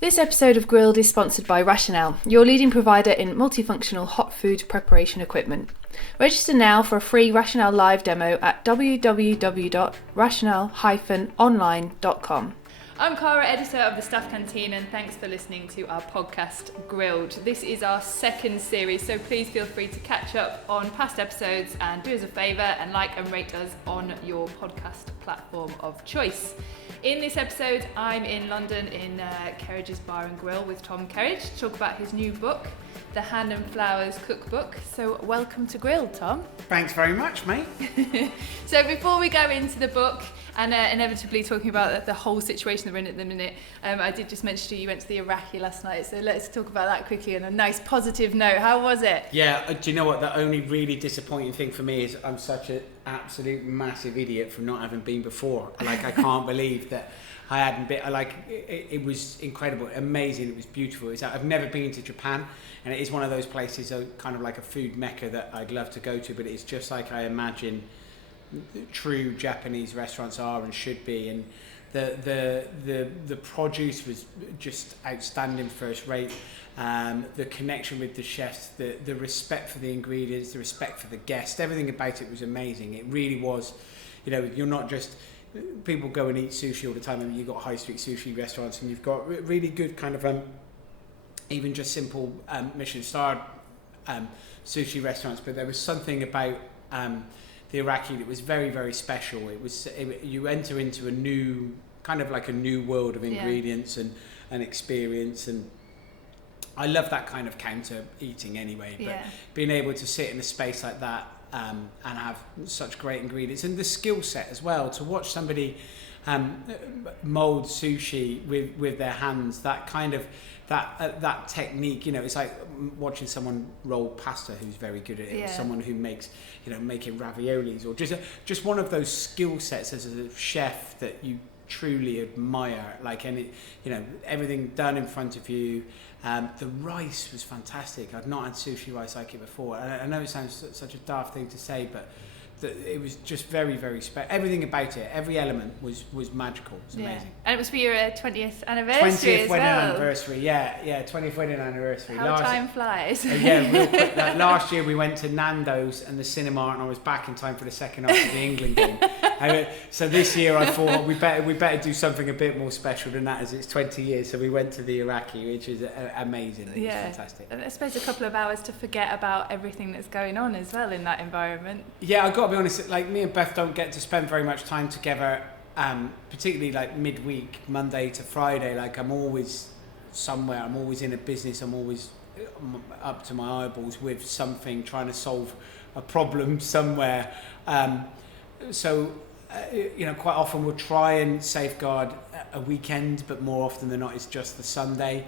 This episode of Grilled is sponsored by Rationale, your leading provider in multifunctional hot food preparation equipment. Register now for a free Rationale live demo at www.rationale-online.com. I'm Cara, editor of the Staff Canteen, and thanks for listening to our podcast Grilled. This is our second series, so please feel free to catch up on past episodes and do us a favour and like and rate us on your podcast platform of choice. In this episode, I'm in London in Kerridge's Bar and Grill with Tom Kerridge to talk about his new book, the Hand and Flowers Cookbook. So welcome to Grilled, Tom. Thanks very much, mate. So before we go into the book and inevitably talking about the whole situation that we're in at the minute, I did just mention to you went to the Iraqi last night, so let's talk about that quickly on a nice positive note. How was it? Yeah, do you know what? The only really disappointing thing for me is I'm such an absolute massive idiot for not having been before. Like, I can't believe that I hadn't been. Like, it was incredible, amazing, it was beautiful. I've never been to Japan, and it is one of those places, kind of like a food mecca that I'd love to go to, but it's just like I imagine true Japanese restaurants are and should be, and the produce was just outstanding, first rate. The connection with the chefs, the respect for the ingredients, the respect for the guest, everything about it was amazing. It really was, you know, you're not just, people go and eat sushi all the time, and you've got high street sushi restaurants, and you've got really good kind of even just simple Michelin-starred sushi restaurants, but there was something about the Iraqi that was very, very special. You enter into a new, kind of like a new world of ingredients and experience, and I love that kind of counter eating anyway, but being able to sit in a space like that and have such great ingredients, and the skill set as well, to watch somebody mold sushi with their hands, that kind of that technique, you know, it's like watching someone roll pasta who's very good at it, or someone who makes, you know, making raviolis, or just one of those skill sets as a chef that you truly admire. Like, any, you know, everything done in front of you. The rice was fantastic. I've not had sushi rice like it before. I know it sounds such a daft thing to say, but it was just very, very special. Everything about it, every element was magical. It was amazing. And it was for your 20th anniversary 20th as wedding well. Anniversary, yeah, 20th wedding anniversary. How time flies. Yeah, real quick. Last year we went to Nando's and the cinema, and I was back in time for the second half of the England game. So this year I thought we better do something a bit more special than that, as it's 20 years. So we went to the Iraqi, which is amazing. It was fantastic. And I suppose a couple of hours to forget about everything that's going on as well in that environment. Yeah, I've got to be honest, like, me and Beth don't get to spend very much time together, particularly like midweek, Monday to Friday. Like, I'm always somewhere, I'm always in a business, I'm always up to my eyeballs with something, trying to solve a problem somewhere. So you know, quite often we'll try and safeguard a weekend, but more often than not it's just the Sunday.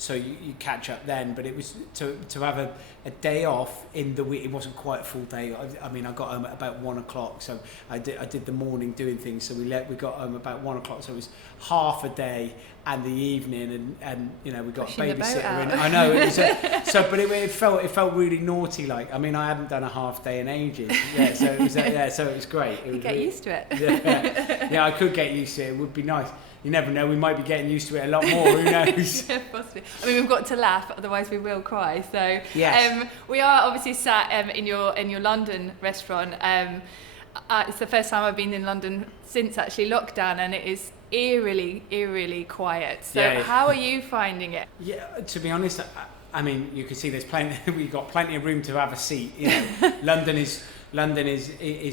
So you catch up then, but it was to have a day off in the week. It wasn't quite a full day. I mean, I got home at about 1 o'clock, so I did the morning doing things. So we got home about 1 o'clock, so it was half a day and the evening, and you know, we got pushing a babysitter in. I know it was but it felt really naughty. Like, I mean, I hadn't done a half day in ages. Yeah, so it was so it was great. You get used to it. Yeah, I could get used to it. It would be nice. You never know, we might be getting used to it a lot more, who knows? Yeah, possibly. I mean, we've got to laugh, otherwise we will cry. So yes. We are obviously sat in your London restaurant. It's the first time I've been in London since actually lockdown, and it is eerily quiet. So how are you finding it? Yeah, to be honest, I mean, you can see we've got plenty of room to have a seat. You know, London is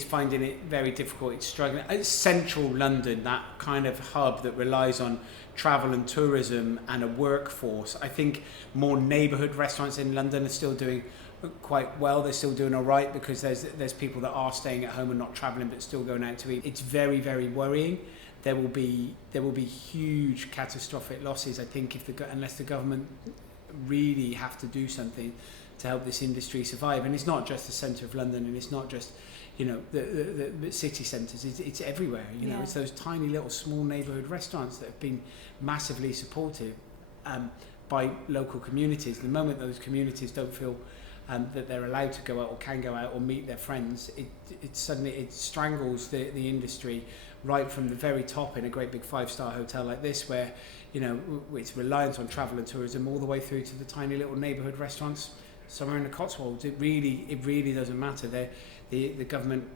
finding it very difficult. It's struggling. It's central London, that kind of hub that relies on travel and tourism and a workforce. I think more neighbourhood restaurants in London are still doing quite well. They're still doing all right, because there's people that are staying at home and not travelling but still going out to eat. It's very, very worrying. There will be huge catastrophic losses, I think, unless the government really have to do something to help this industry survive. And it's not just the centre of London, and it's not just, you know, the city centres. It's everywhere. You know, it's those tiny little small neighbourhood restaurants that have been massively supported by local communities. The moment those communities don't feel that they're allowed to go out or can go out or meet their friends, it suddenly strangles the industry right from the very top in a great big 5-star hotel like this, where it's reliant on travel and tourism, all the way through to the tiny little neighbourhood restaurants somewhere in the Cotswolds. It really doesn't matter. The government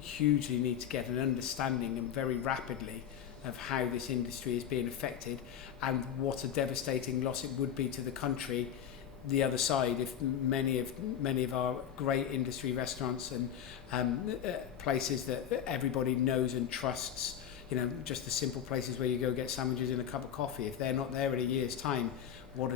hugely need to get an understanding, and very rapidly, of how this industry is being affected, and what a devastating loss it would be to the country, the other side, if many of our great industry restaurants and places that everybody knows and trusts, just the simple places where you go get sandwiches and a cup of coffee, if they're not there in a year's time, what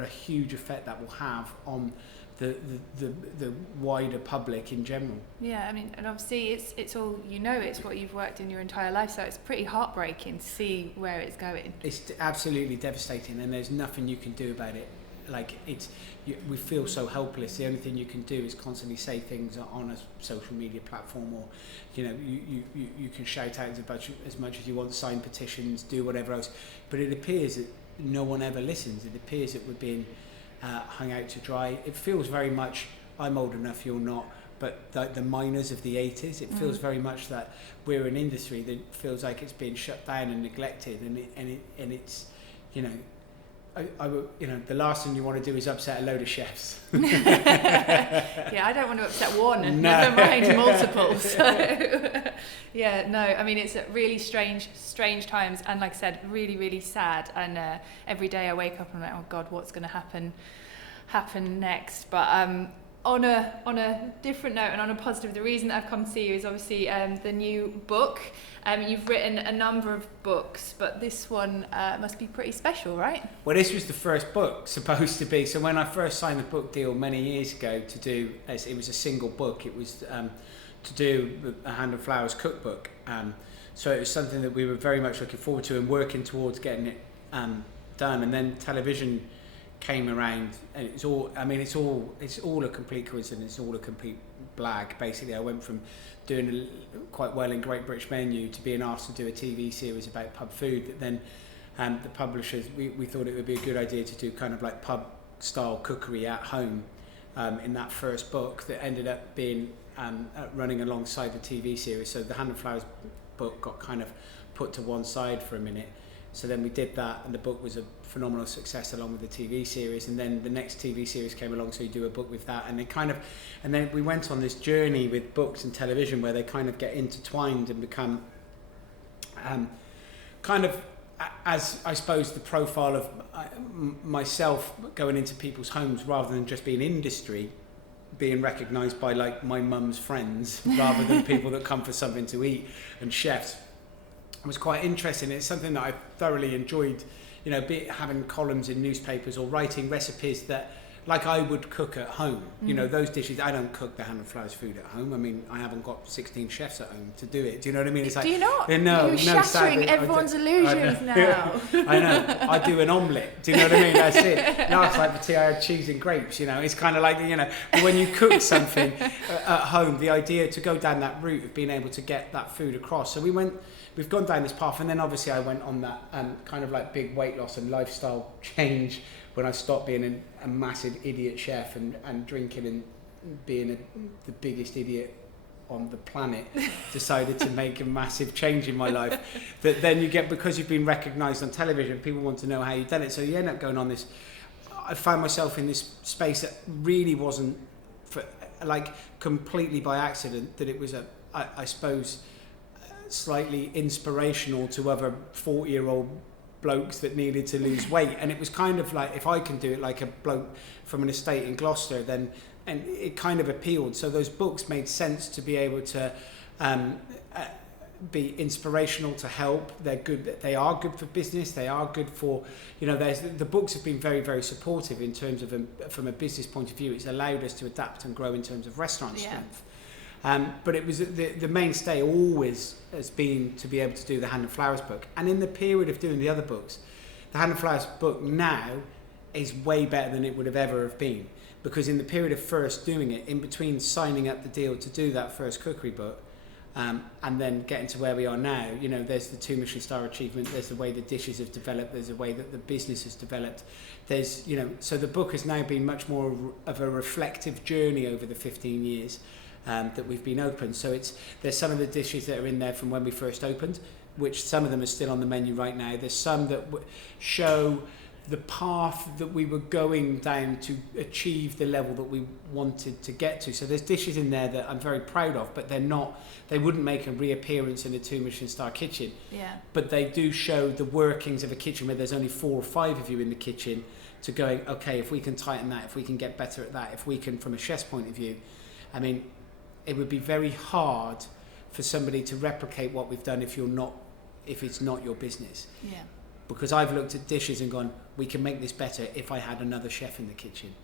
a huge effect that will have on the wider public in general. Yeah, I mean, and obviously it's all, it's what you've worked in your entire life, so it's pretty heartbreaking to see where it's going. It's absolutely devastating, and there's nothing you can do about it. Like, we feel so helpless. The only thing you can do is constantly say things on a social media platform, or you can shout out as much as you want, sign petitions, do whatever else, but it appears that no one ever listens. It appears that we're being hung out to dry. It feels very much, I'm old enough, you're not, but like the miners of the 80s, it feels very much that we're an industry that feels like it's being shut down and neglected, and it's the last thing you want to do is upset a load of chefs. Yeah, I don't want to upset one, and never mind multiple. So, yeah, no, I mean, it's really strange times, and like I said, really, really sad. And every day I wake up and I'm like, oh God, what's going to happen next? But on a different note and on a positive, the reason that I've come to see you is obviously the new book. You've written a number of books, but this one must be pretty special, right? Well, this was the first book supposed to be. So when I first signed the book deal many years ago to do, as it was a single book, it was to do a Hand and Flowers Cookbook. So it was something that we were very much looking forward to and working towards getting it done. And then television came around, and it's all a complete coincidence. It's all a complete blag. Basically, I went from doing quite well in Great British Menu to being asked to do a TV series about pub food. That then the publishers, we thought it would be a good idea to do kind of like pub style cookery at home in that first book, that ended up being running alongside the TV series. So the Hand and Flowers book got kind of put to one side for a minute. So then we did that, and the book was a phenomenal success along with the TV series. And then the next TV series came along, so you do a book with that. And then we went on this journey with books and television where they kind of get intertwined and become kind of, as I suppose, the profile of myself going into people's homes, rather than just being industry, being recognised by like my mum's friends rather than people that come for something to eat, and chefs. It was quite interesting. It's something that I thoroughly enjoyed, having columns in newspapers or writing recipes that, like, I would cook at home. Those dishes, I don't cook the Hand and Flowers food at home. I mean, I haven't got 16 chefs at home to do it. Do you know what I mean? It's like, do you not? No, you're shattering everyone's illusions now. I know. I do an omelette. Do you know what I mean? That's it. Last night for tea, I had cheese and grapes. It's kind of like, when you cook something at home, the idea to go down that route of being able to get that food across. So we've gone down this path, and then obviously I went on that kind of like big weight loss and lifestyle change when I stopped being a massive idiot chef and drinking and being the biggest idiot on the planet, decided to make a massive change in my life. That then you get, because you've been recognised on television, people want to know how you've done it. So you end up going on this. I found myself in this space that really wasn't completely by accident, that it was I suppose, slightly inspirational to other 40-year-old blokes that needed to lose weight. And it was kind of like, if I can do it like a bloke from an estate in Gloucester, then, and it kind of appealed. So those books made sense to be able to be inspirational, to help. They're good. They are good for business. They are good for, the books have been very, very supportive in terms of, from a business point of view. It's allowed us to adapt and grow in terms of restaurant strength. But it was the mainstay always has been to be able to do the Hand and Flowers book. And in the period of doing the other books, the Hand and Flowers book now is way better than it would have ever have been. Because in the period of first doing it, in between signing up the deal to do that first cookery book, and then getting to where we are now. You know, there's the 2 Michelin star achievement, there's the way the dishes have developed, there's the way that the business has developed. There's, you know, so the book has now been much more of a reflective journey over the 15 years that we've been open. So there's some of the dishes that are in there from when we first opened, which some of them are still on the menu right now. There's some that show the path that we were going down to achieve the level that we wanted to get to. So there's dishes in there that I'm very proud of, but they wouldn't make a reappearance in a 2 Michelin star kitchen. Yeah. But they do show the workings of a kitchen where there's only 4 or 5 of you in the kitchen, to going, okay, if we can tighten that, if we can get better at that, if we can, from a chef's point of view, I mean, it would be very hard for somebody to replicate what we've done if it's not your business. Yeah. Because I've looked at dishes and gone, we can make this better if I had another chef in the kitchen.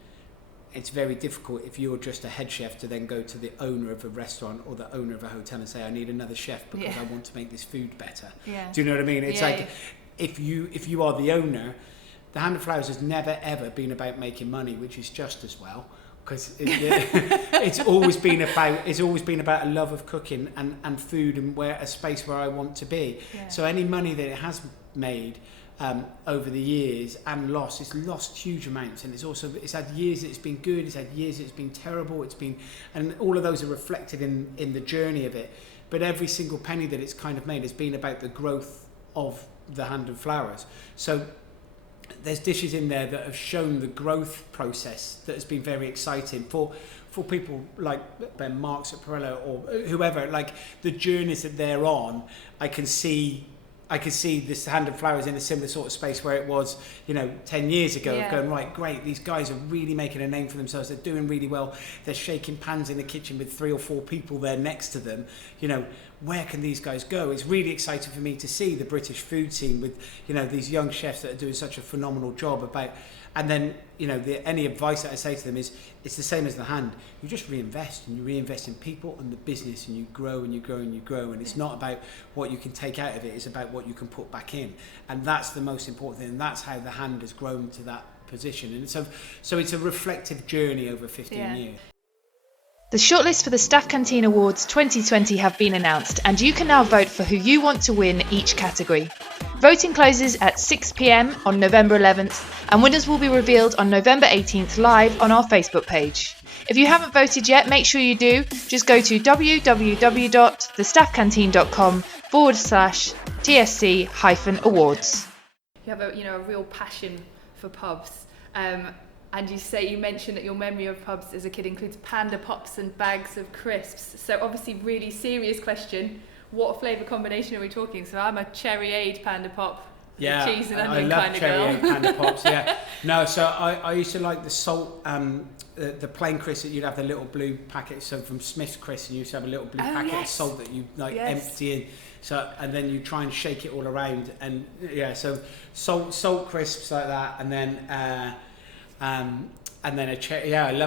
It's very difficult if you're just a head chef to then go to the owner of a restaurant or the owner of a hotel and say, I need another chef because I want to make this food better. Yeah. Do you know what I mean? It's if you are the owner, the Hand and Flowers has never ever been about making money, which is just as well. Because it's always been about a love of cooking and food and a space where I want to be. Yeah. So any money that it has made over the years and it's lost huge amounts, and it's had years that it's been good, it's had years that it's been terrible, and all of those are reflected in the journey of it. But every single penny that it's kind of made has been about the growth of the Hand and Flowers. So there's dishes in there that have shown the growth process that has been very exciting for people like Mark's at Perello or whoever, like the journeys that they're on. I can see this Hand and Flowers in a similar sort of space where it was, 10 years ago, of going, right, great, these guys are really making a name for themselves, they're doing really well, they're shaking pans in the kitchen with 3 or 4 people there next to them, where can these guys go? It's really exciting for me to see the British food scene with, these young chefs that are doing such a phenomenal job about, and then, any advice that I say to them is, it's the same as the Hand. You just reinvest, and you reinvest in people and the business, and you grow and you grow and you grow, and it's not about what you can take out of it, it's about what you can put back in. And that's the most important thing, and that's how the Hand has grown to that position. And so it's a reflective journey over 15 years. The shortlist for the Staff Canteen Awards 2020 have been announced, and you can now vote for who you want to win each category. Voting closes at 6 p.m. on November 11th, and winners will be revealed on November 18th live on our Facebook page. If you haven't voted yet, make sure you do. Just go to www.thestaffcanteen.com/TSC-awards. You have a real passion for pubs. And you mentioned that your memory of pubs as a kid includes panda pops and bags of crisps. So obviously, really serious question. What flavour combination are we talking? So I'm a cherryade panda pop, cheese and onion kind of girl. I love cherryade panda pops, yeah. No, so I used to like the salt, the plain crisps that you'd have the little blue packets. So from Smith's Crisps, you used to have a little blue packet of salt that you empty in. So, and then you try and shake it all around. And so salt crisps like that, and then... I love a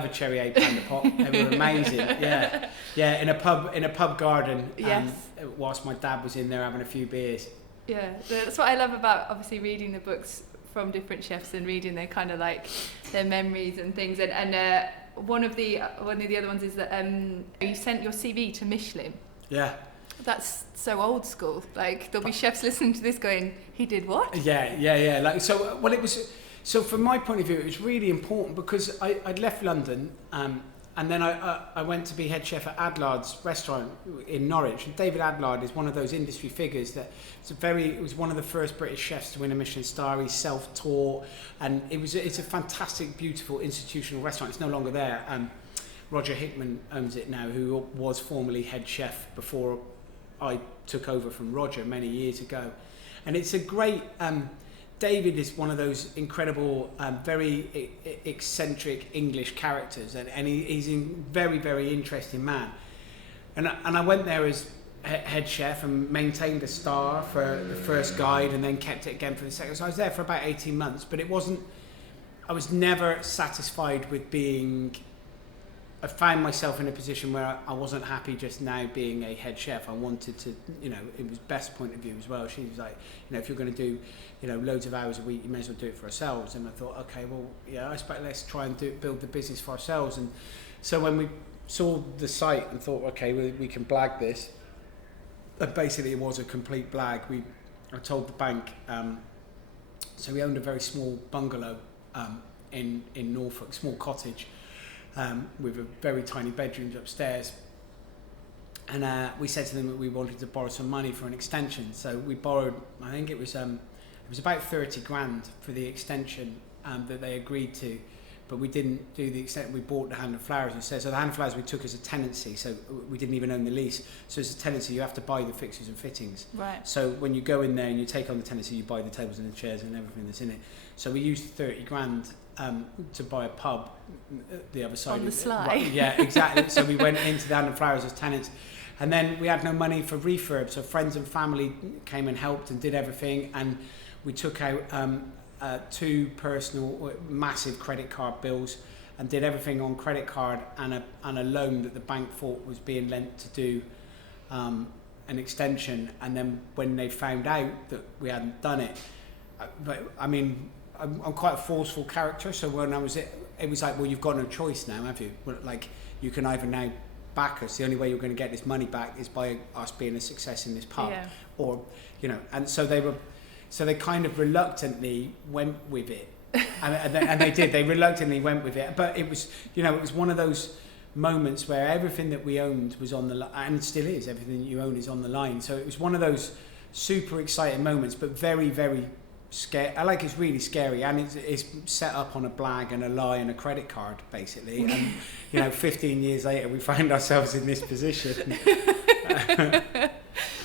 cherryade panda pop. They were amazing. In a pub garden. Whilst my dad was in there having a few beers. Yeah, that's what I love about obviously reading the books from different chefs and reading their kind of like their memories and things. And one of the other ones is that you sent your CV to Michelin. Yeah. That's so old school. Like there'll be chefs listening to this going, he did what? Yeah. Like so. Well, it was. So from my point of view, it was really important because I'd left London and then I went to be head chef at Adlard's restaurant in Norwich. And David Adlard is one of those industry figures that it was one of the first British chefs to win a Michelin star. He's self-taught, and it's a fantastic, beautiful institutional restaurant. It's no longer there. Roger Hickman owns it now, who was formerly head chef before I took over from Roger many years ago. And it's a great... David is one of those incredible, very eccentric English characters, and he's a very, very interesting man. And I went there as head chef and maintained a star for the first guide, and then kept it again for the second. So I was there for about 18 months, but I was never satisfied with being... I found myself in a position where I wasn't happy just now being a head chef. I wanted to, it was Beth's point of view as well. She was like, if you're going to do, loads of hours a week, you may as well do it for ourselves. And I thought, okay, well, I suppose let's try and build the business for ourselves. And so when we saw the site and thought, okay, we can blag this, basically it was a complete blag. I told the bank, so we owned a very small bungalow in Norfolk, small cottage, with a very tiny bedrooms upstairs. And we said to them that we wanted to borrow some money for an extension. So we borrowed, I think it was about 30 grand for the extension that they agreed to. But we didn't do the extent. We bought the Hand and Flowers instead. So the Hand and Flowers we took as a tenancy. So we didn't even own the lease. So as a tenancy, you have to buy the fixtures and fittings. Right. So when you go in there and you take on the tenancy, you buy the tables and the chairs and everything that's in it. So we used 30 grand to buy a pub the other side. On the sly. Right, yeah, exactly. So we went into the Hand and Flowers as tenants. And then we had no money for refurb. So friends and family came and helped and did everything. And we took out 2 personal massive credit card bills and did everything on credit card and a loan that the bank thought was being lent to do an extension. And then when they found out that we hadn't done it, but I mean, I'm quite a forceful character, so when I was it was like, well, you've got no choice now, have you? Like, you can either now back us, the only way you're going to get this money back is by us being a success in this pub, or and so they kind of reluctantly went with it, and they did. They reluctantly went with it, but it was, it was one of those moments where everything that we owned was on the line, and it still is. Everything that you own is on the line. So it was one of those super exciting moments, but very, very scary. It's really scary, and it's set up on a blag and a lie and a credit card, basically. And 15 years later, we find ourselves in this position.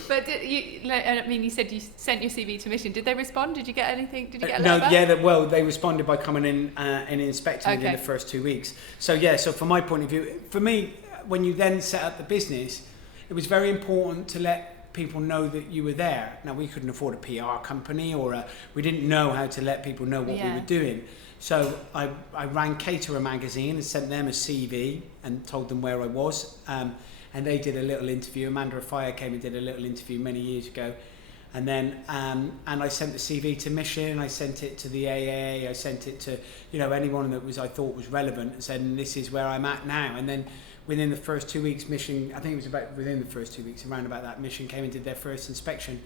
But you said you sent your CV to Michelin. Did they respond? Did you get anything? Did you get a no? letter? Yeah, they responded by coming in and inspecting within the first 2 weeks. So so from my point of view, for me, when you then set up the business, it was very important to let people know that you were there. Now, we couldn't afford a PR company, or we didn't know how to let people know what we were doing. So I ran Caterer magazine and sent them a CV and told them where I was. And they did a little interview. Amanda Rafaya came and did a little interview many years ago. And then and I sent the CV to Michelin, I sent it to the AA, I sent it to anyone that I thought was relevant, and said, this is where I'm at now. And then within the first 2 weeks, Michelin, I think it was within the first 2 weeks, around about that, Michelin came and did their first inspection,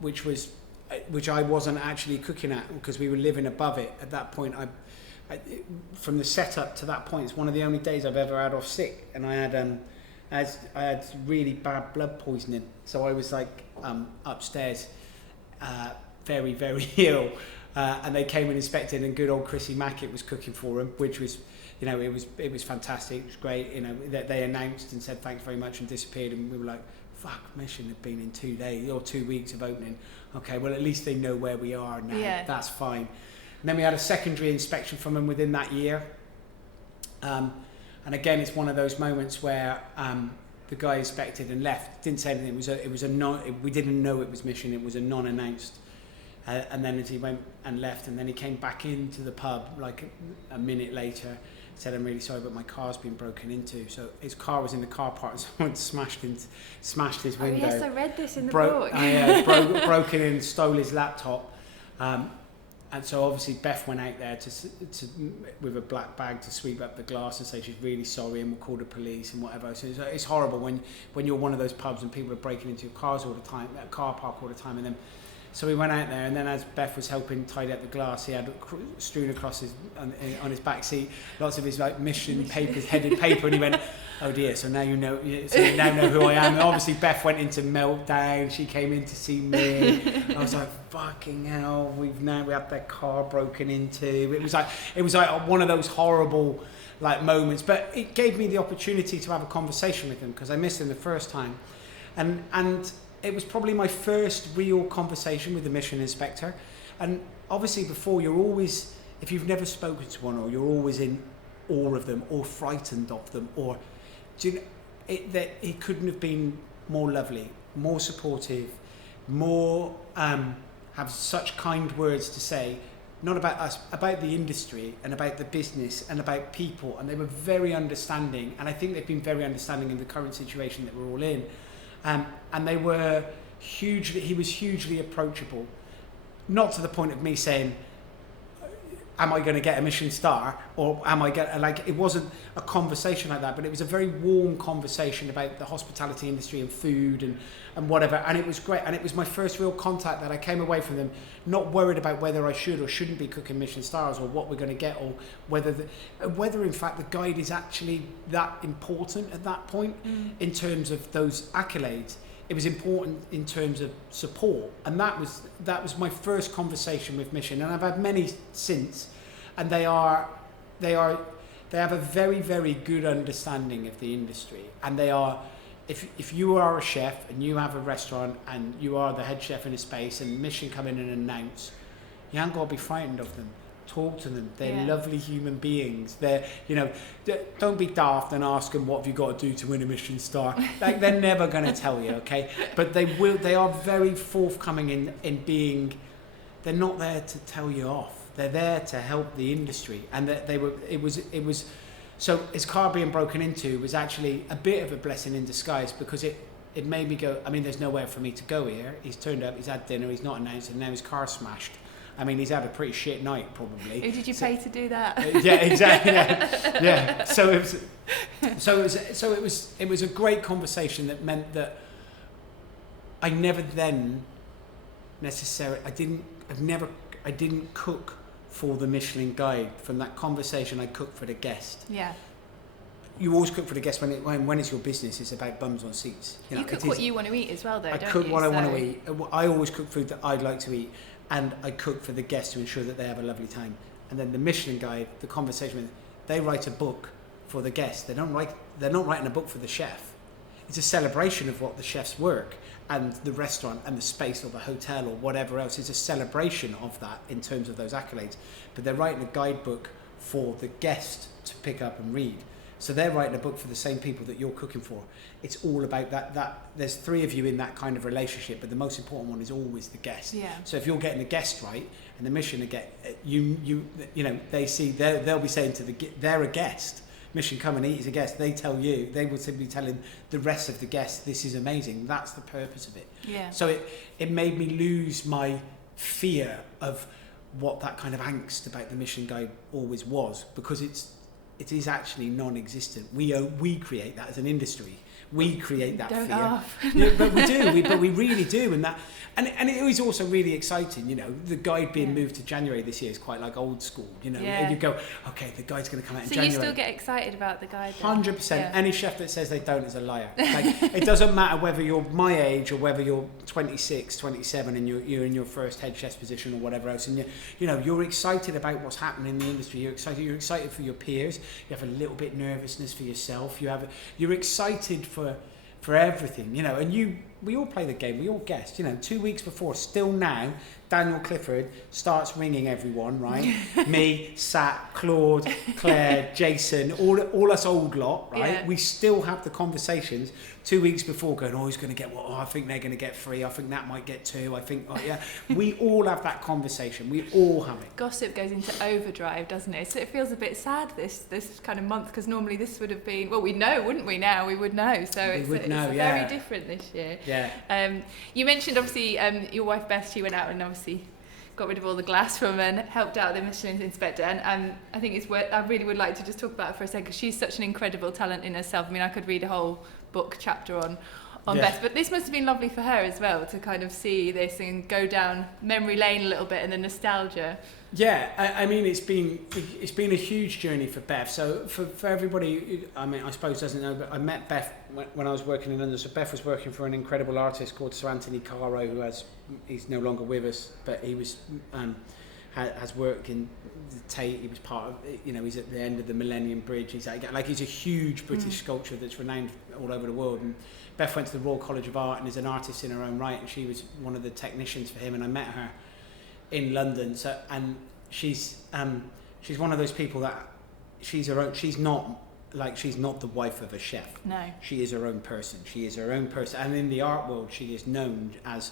which I wasn't actually cooking at, because we were living above it at that point. I from the setup to that point, it's one of the only days I've ever had off sick, and I had really bad blood poisoning, so I was upstairs, very, very ill, and they came and inspected, and good old Chrissy Mackett was cooking for them, which was, it was fantastic. It was great. They announced and said thanks very much and disappeared, and we were like, fuck, Michelin have been in 2 days or 2 weeks of opening. Okay, well, at least they know where we are now. Yeah. That's fine. And then we had a secondary inspection from them within that year. And again, it's one of those moments where the guy inspected and left, didn't say anything. We didn't know it was Michelin. It was a non-announced. And then as he went and left, and then he came back into the pub like a minute later, said, I'm really sorry, but my car's been broken into. So his car was in the car park, and someone smashed his window. Oh yes, I read this in the book. Broken in, stole his laptop. And so obviously Beth went out there to with a black bag to sweep up the glass and say she's really sorry, and we'll call the police and whatever. So it's horrible when you're one of those pubs and people are breaking into your cars all the time, car park all the time. And then so we went out there, and then as Beth was helping tidy up the glass, he had strewn across on his back seat lots of his Michelin papers, headed paper, and he went, oh dear, so now you now know who I am. And obviously Beth went into meltdown. She came in to see me. I was like, fucking hell, we had their car broken into. It was like one of those horrible moments, but it gave me the opportunity to have a conversation with them, because I missed them the first time, and it was probably my first real conversation with the Michelin inspector. And obviously before, you're always, if you've never spoken to one, or you're always in awe of them or frightened of them, or it couldn't have been more lovely, more supportive, more have such kind words to say, not about us, about the industry and about the business and about people. And they were very understanding, and I think they've been very understanding in the current situation that we're all in. And they were he was hugely approachable, not to the point of me saying, am I going to get a Michelin star, or am I get like, it wasn't a conversation like that, but it was a very warm conversation about the hospitality industry and food and whatever, and it was great. And it was my first real contact that I came away from them not worried about whether I should or shouldn't be cooking Michelin stars, or what we're going to get, or whether in fact the guide is actually that important at that point in terms of those accolades. It was important in terms of support, and that was my first conversation with Michelin, and I've had many since, and they have a very, very good understanding of the industry, and they are, if you are a chef and you have a restaurant and you are the head chef in a space and Michelin come in and announce, you haven't got to be frightened of them. Talk to them. They're lovely human beings. They're, don't be daft and ask them, what have you got to do to win a Michelin star? Like, they're never going to tell you, okay? But they are very forthcoming in being, they're not there to tell you off. They're there to help the industry. And it was, so his car being broken into was actually a bit of a blessing in disguise, because it made me go, I mean, there's nowhere for me to go here. He's turned up, he's had dinner, he's not announced, and now his car's smashed. I mean, he's had a pretty shit night, probably. Who did you pay to do that? Yeah, exactly. Yeah. So it was a great conversation that meant that I never then necessarily I didn't cook for the Michelin guide. From that conversation, I cooked for the guest. Yeah. You always cook for the guest when it's your business. It's about bums on seats. You cook what you want to eat as well, though. I cook what I want to eat. I always cook food that I'd like to eat. And I cook for the guests to ensure that they have a lovely time. And then the Michelin guide, the conversation with, they write a book for the guests. They're not writing a book for the chef. It's a celebration of what the chef's work and the restaurant and the space or the hotel or whatever else. It's a celebration of that in terms of those accolades. But they're writing a guidebook for the guest to pick up and read. So they're writing a book for the same people that you're cooking for. It's all about that there's three of you in that kind of relationship, but the most important one is always the guest. Yeah. So if you're getting the guest right, and the Michelin get they see they'll be saying to they're a guest. Michelin come and eat as a guest. They tell you, they will be telling the rest of the guests, this is amazing. That's the purpose of it. Yeah. So it made me lose my fear of what that kind of angst about the Michelin guide always was, because it is actually non-existent. We create that as an industry. We create that Don't fear. laugh. Yeah, but we do. But we really do. And it was also really exciting. The guide being moved to January this year is quite like old school. And you go, okay, the guide's going to come out in January. So you still get excited about the guide? 100%. Yeah. Any chef that says they don't is a liar. Like, it doesn't matter whether you're my age or whether you're 26, 27, and you're in your first head chef's position or whatever else, and you're excited about what's happening in the industry. You're excited for your peers. You have a little bit nervousness for yourself. You're excited for everything, and we all play the game, we all guess, 2 weeks before, still now, Daniel Clifford starts ringing everyone, right? Me, Sat, Claude, Claire, Jason, all us old lot, right? Yeah. We still have the conversations 2 weeks before going, who's going to get what? I think they're going to get 3. I think that might get 2. I think, yeah. We all have that conversation. We all have it. Gossip goes into overdrive, doesn't it? So it feels a bit sad this kind of month, because normally this would have been, well, we'd know, wouldn't we now? We would know. So it's very different this year. Yeah. You mentioned, obviously, your wife Beth, she went out and obviously got rid of all the glass from and helped out the Michelin inspector, and I think it's worth, I really would like to just talk about her for a second, because she's such an incredible talent in herself. I mean, I could read a whole book chapter on Beth, but this must have been lovely for her as well, to kind of see this and go down memory lane a little bit, and the nostalgia. Yeah, I mean, it's been a huge journey for Beth. So for everybody, I mean, I suppose doesn't know, but I met Beth when I was working in London. So Beth was working for an incredible artist called Sir Anthony Caro, he's no longer with us, but he was has worked in the Tate. He was part of, he's at the end of the Millennium Bridge. He's a huge British sculptor that's renowned all over the world. And Beth went to the Royal College of Art and is an artist in her own right, and she was one of the technicians for him. And I met her in London. So, and she's one of those people that she's her own. She's not the wife of a chef. No. She is her own person. And in the art world, she is known as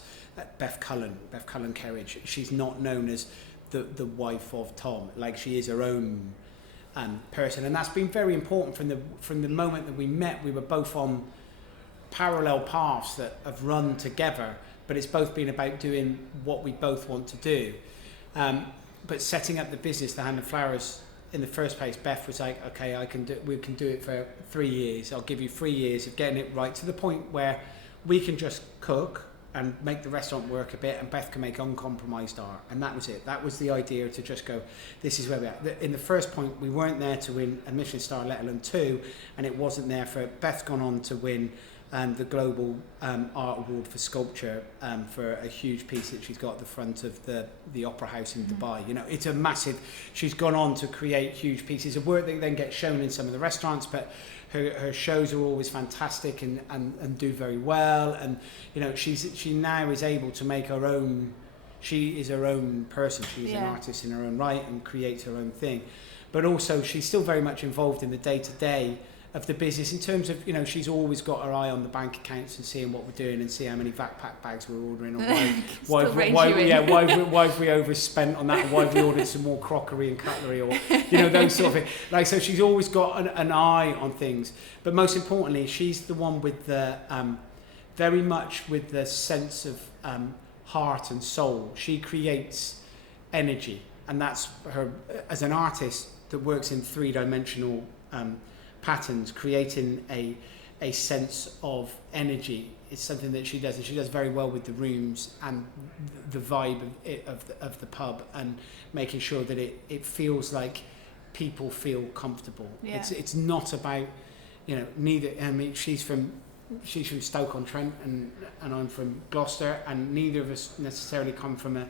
Beth Cullen Kerridge. She's not known as the wife of Tom. Like, she is her own person, and that's been very important from the moment that we met. We were both on parallel paths that have run together, but it's both been about doing what we both want to do. but setting up the business, the Hand and Flowers, in the first place, Beth was like, okay, we can do it for 3 years. I'll give you 3 years of getting it right to the point where we can just cook and make the restaurant work a bit, and Beth can make uncompromised art. And that was it. That was the idea, to just go, this is where we are. In the first point, we weren't there to win a Michelin star, let alone 2, and it wasn't there for... Beth's gone on to win the Global Art Award for Sculpture for a huge piece that she's got at the front of the Opera House in Dubai. You know, it's a massive... She's gone on to create huge pieces of work that then get shown in some of the restaurants, but her shows are always fantastic and do very well. And, you know, she now is able to make her own... She is her own person. She's an artist in her own right and creates her own thing. But also, she's still very much involved in the day-to-day of the business, in terms of, you know, she's always got her eye on the bank accounts and seeing what we're doing and see how many backpack bags we're ordering, or why have we overspent on that, and why have we ordered some more crockery and cutlery, or, you know, those sort of things. Like, so she's always got an eye on things. But most importantly, she's the one with the very much with the sense of heart and soul. She creates energy, and that's her as an artist that works in 3-dimensional patterns. Creating a sense of energy is something that she does, and she does very well with the rooms and the vibe of the pub, and making sure that it feels like people feel comfortable. It's not about, you know, neither... I mean, she's from Stoke-on-Trent and I'm from Gloucester, and neither of us necessarily come from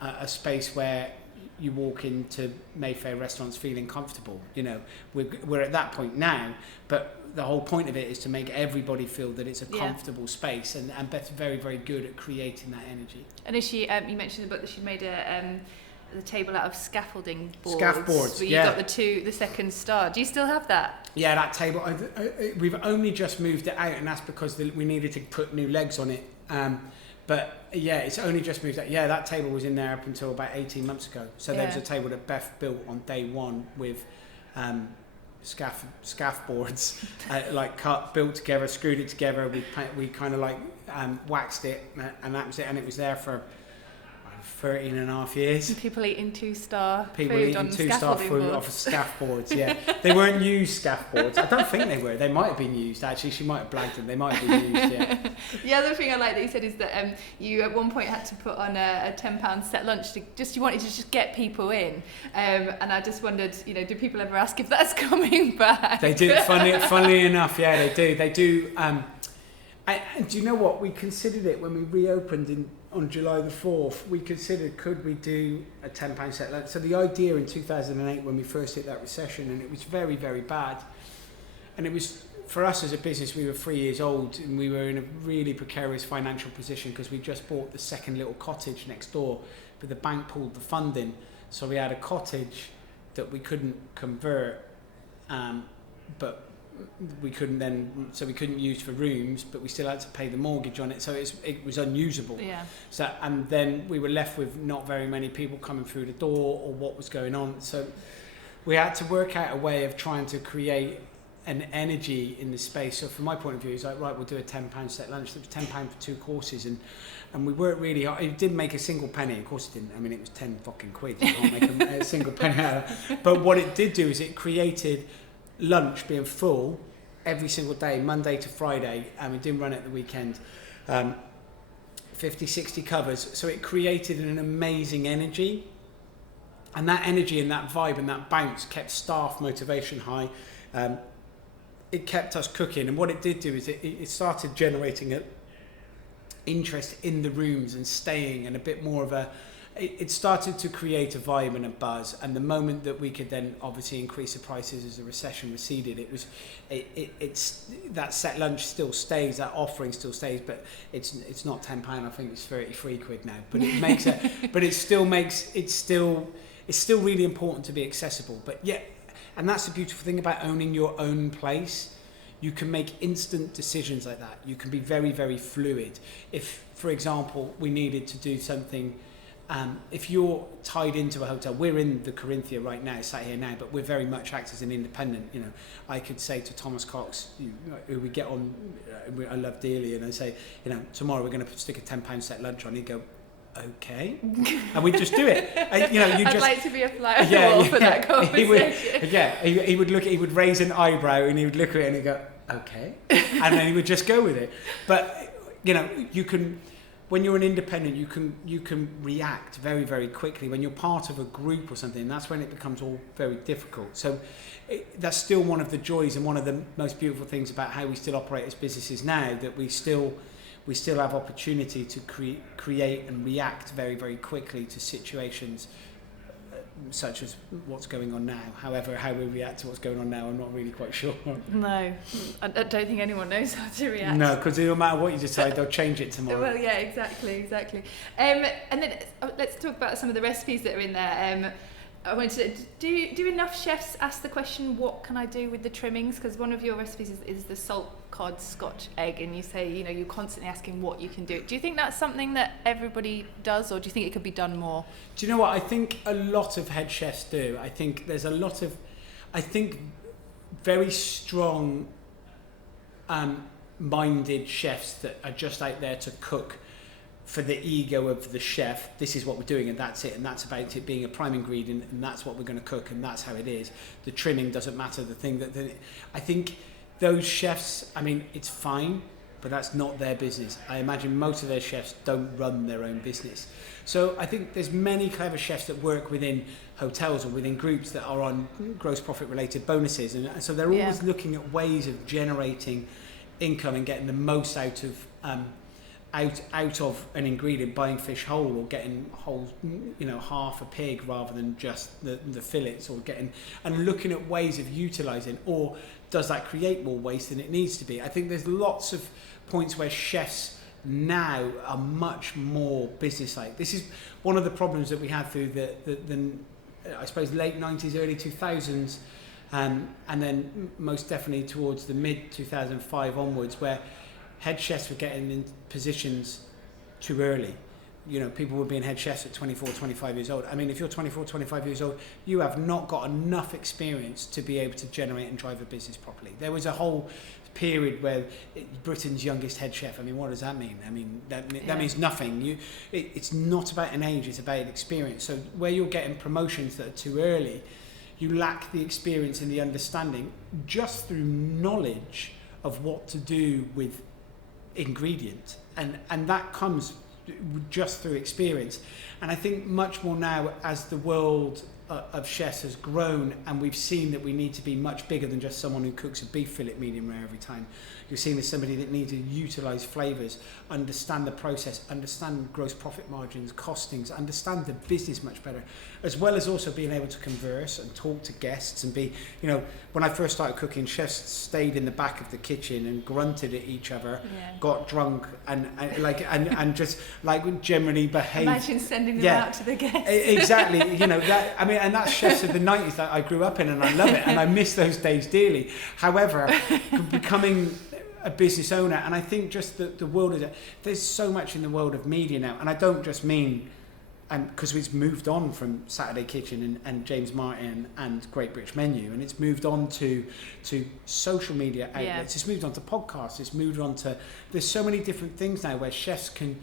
a space where you walk into Mayfair restaurants feeling comfortable. You know, we're at that point now, but the whole point of it is to make everybody feel that it's a comfortable space, and Beth's very, very good at creating that energy. And is she, you mentioned in the book that she made the table out of scaffolding boards. Scaffolds, where you got the second star. Do you still have that? Yeah, that table, we've only just moved it out, and that's because we needed to put new legs on it. But yeah, it's only just moved out. Yeah, that table was in there up until about 18 months ago. So there was a table that Beth built on day one with scaff boards, like built together, screwed it together. We kind of like waxed it, and that was it. And it was there for 13 and a half years. People eating 2-star People food eating on 2-star food off of scaff boards, yeah. They weren't used scaff boards. I don't think they were. They might have been used, actually. She might have blagged them. They might have been used, yeah. The other thing I like that you said is that you at one point had to put on a £10 set lunch you wanted to just get people in. And I just wondered, you know, do people ever ask if that's coming back? They do. Funnily enough, yeah, they do. They do. And do you know what? We considered it when we reopened on July the 4th. We considered, could we do a £10 set lunch? So the idea in 2008, when we first hit that recession, and it was very, very bad, and it was, for us as a business, we were 3 years old, and we were in a really precarious financial position because we just bought the second little cottage next door, but the bank pulled the funding, so we had a cottage that we couldn't convert, but we couldn't use for rooms, but we still had to pay the mortgage on it, so it was unusable. Yeah. So, and then we were left with not very many people coming through the door, or what was going on. So we had to work out a way of trying to create an energy in the space. So from my point of view, it's like, right, we'll do a £10 set lunch. It was £10 for 2 courses, and we worked really hard. It didn't make a single penny. Of course it didn't. I mean, it was 10 fucking quid. You can't make a single penny out of it. But what it did do is it created lunch being full every single day, Monday to Friday, and we didn't run it the weekend. 50, 60 covers. So it created an amazing energy, and that energy and that vibe and that bounce kept staff motivation high. It kept us cooking, and what it did do is it started generating an interest in the rooms and staying, and a bit more of it started to create a vibe and a buzz. And the moment that we could then obviously increase the prices as the recession receded, it's that set lunch still stays, that offering still stays, but it's not £10. I think it's 33 quid now. But it makes it, but it's still really important to be accessible. But yeah, and that's the beautiful thing about owning your own place. You can make instant decisions like that. You can be very, very fluid. If, for example, we needed to do something. If you're tied into a hotel, we're in the Corinthia right now, sat here now, but we're very much act as an independent. You know, I could say to Thomas Cox, who we get on, I love dearly, and I say, you know, tomorrow we're going to stick a £10 set lunch on. He'd go, okay, and we'd just do it. And, I'd like to be a fly on the wall for that conversation. He would raise an eyebrow and he would look at it and he'd go, okay, and then he would just go with it. But you can, when you're an independent, you can react very, very quickly. When you're part of a group or something, that's when it becomes all very difficult. So that's still one of the joys and one of the most beautiful things about how we still operate as businesses now, that we still have opportunity to create and react very, very quickly to situations such as what's going on now. However, how we react to what's going on now, I'm not really quite sure. No, I don't think anyone knows how to react. No, because no matter what you decide, they'll change it tomorrow. Well, yeah, exactly. And then let's talk about some of the recipes that are in there. I wanted to do enough chefs ask the question, what can I do with the trimmings? Because one of your recipes is the salt cod Scotch egg, and you say you're constantly asking what you can do. Do you think that's something that everybody does, or do you think it could be done more? Do you know what I think a lot of head chefs do? I think there's a lot of very strong minded chefs that are just out there to cook for the ego of the chef. This is what we're doing and that's it, and that's about it being a prime ingredient, and that's what we're going to cook, and that's how it is. The trimming doesn't matter. I think those chefs, it's fine, but that's not their business. I imagine most of their chefs don't run their own business. So I think there's many clever chefs that work within hotels or within groups that are on gross profit related bonuses, and so they're always looking at ways of generating income and getting the most out of an ingredient, buying fish whole or getting whole, half a pig rather than just the fillets, or looking at ways of utilising, or does that create more waste than it needs to be? I think there's lots of points where chefs now are much more business-like. This is one of the problems that we had through the I suppose late 90s, early 2000s, and then most definitely towards the mid 2005 onwards, where head chefs were getting in positions too early. People were being head chefs at 24, 25 years old. If you're 24, 25 years old, you have not got enough experience to be able to generate and drive a business properly. There was a whole period where Britain's youngest head chef, what does that mean? That means nothing. It's not about an age, it's about an experience. So where you're getting promotions that are too early, you lack the experience and the understanding just through knowledge of what to do with ingredient, and that comes just through experience. And I think much more now, as the world of chefs has grown, and we've seen that we need to be much bigger than just someone who cooks a beef fillet medium rare every time. You're seen as somebody that needs to utilise flavours, understand the process, understand gross profit margins, costings, understand the business much better, as well as also being able to converse and talk to guests and be, when I first started cooking, chefs stayed in the back of the kitchen and grunted at each other, got drunk and just generally behaved. Imagine sending them out to the guests. Exactly, and that's chefs of the 90s that I grew up in, and I love it, and I miss those days dearly. However, becoming a business owner, and I think just the world is, there's so much in the world of media now, and I don't just mean because we've moved on from Saturday Kitchen and James Martin and Great British Menu, and it's moved on to social media outlets, it's moved on to podcasts, it's moved on to, there's so many different things now where chefs can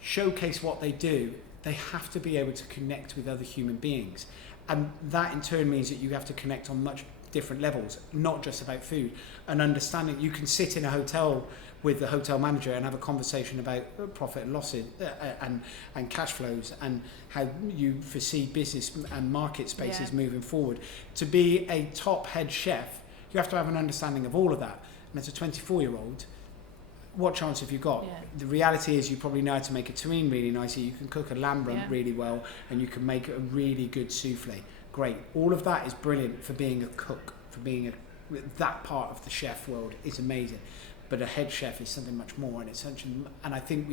showcase what they do. They have to be able to connect with other human beings, and that in turn means that you have to connect on much different levels, not just about food, and understanding. You can sit in a hotel with the hotel manager and have a conversation about profit and losses and cash flows and how you foresee business and market spaces moving forward. To be a top head chef, you have to have an understanding of all of that. And as a 24-year-old, what chance have you got? The reality is you probably know how to make a terrine really nicely, you can cook a lamb rump really well, and you can make a really good souffle. Great. All of that is brilliant for being a cook, for being that part of the chef world is amazing. But a head chef is something much more, and and I think